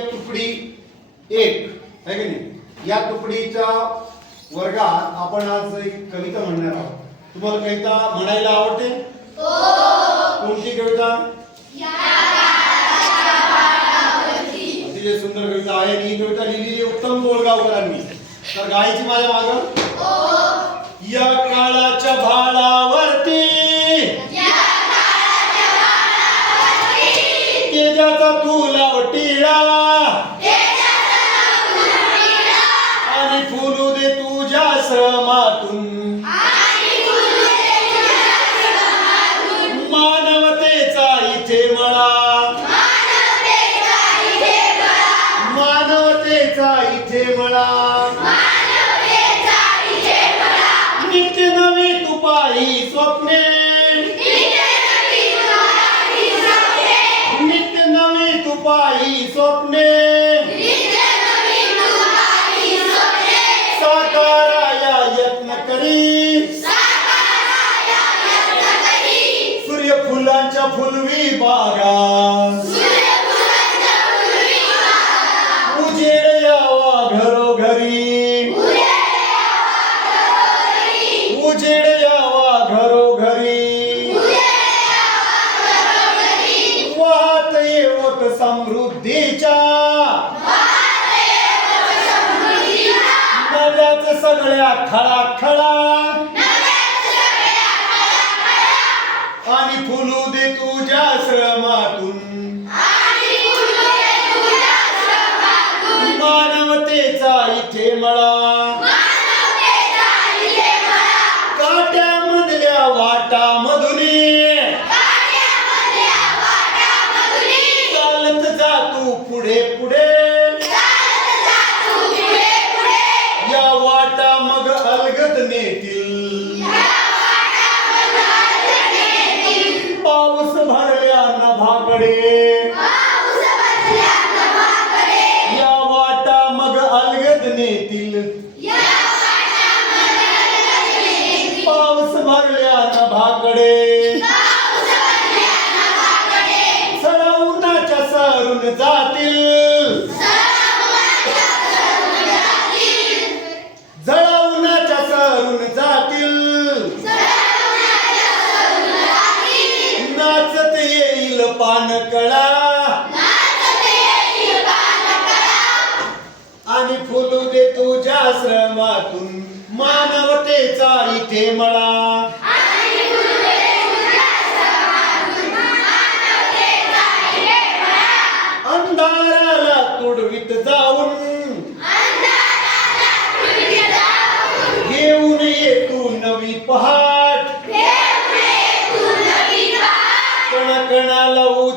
तुकडी एक आहे की नाही? या तुकडीच्या वर्गात आपण आज एक कविता म्हणणार आहोत. तुम्हाला कविता म्हणायला आवडते? कोणती कविता? अतिशय सुंदर कविता आहे. ही कविता लिहिलेली आहे उत्तम गोळगावकरांनी तर गायची माझ्या माग. या काळाच्या भाळावरती तेजाचा तुला वटीळा. आणि फुलू दे तुझ्या श्रमातून. मानवतेचा इथे मळा. मानवतेचा इथे मळा. नित्य नवी तुपाई स्वप्ने. स्वप्ने. साकाराया यत्न करी. सूर्यफुलांच्या फुलवी बागा. नद्याच खळा खळा. आणि फुलू दे तुझ्या श्रमातून मानवतेचा इथे मळा. पाऊस भरल्या नभाकडे. या वाटा मग अलगद नेतील पाऊस भरल्या नभाकडे. सरवणाच्या सरून जातील. जळवूनाच्या सरून जातील. पानकळा. आणि फुलू दे तुझ्या श्रमातून मानवतेचा इथे मळा. अंधाराला तुडवीत जाऊन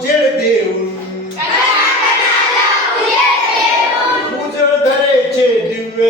उजेड देऊन. उजळ धरेचे दिव्य